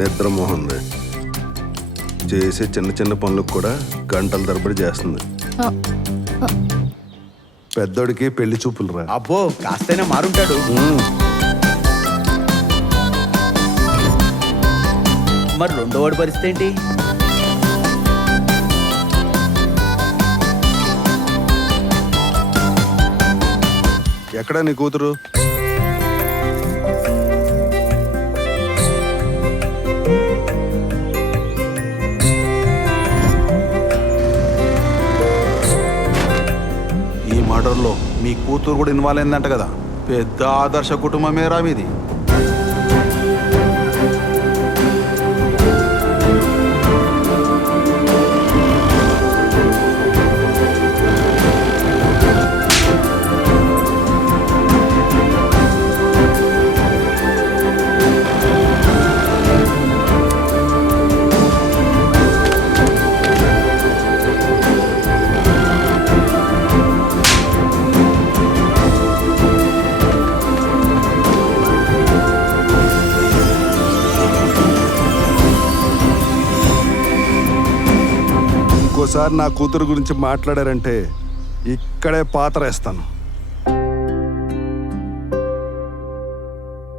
నిద్రమోహంది. చేసే చిన్న చిన్న పనులకు కూడా గంటల తరబడి చేస్తుంది. పెద్దోడికి పెళ్లి చూపులు రా. అబ్బో కాస్తైనా మారుంటాడు. మరి రెండో వాడి పరిస్థితి ఏంటి? ఎక్కడా నీ కూతురు? ఈ మర్డర్లో మీ కూతురు కూడా ఇన్వాల్వ్ అయిందంట కదా. పెద్ద ఆదర్శ కుటుంబమేరా మీది. ఇంకోసారి నా కూతురు గురించి మాట్లాడారంటే ఇక్కడే పాతరేస్తాను.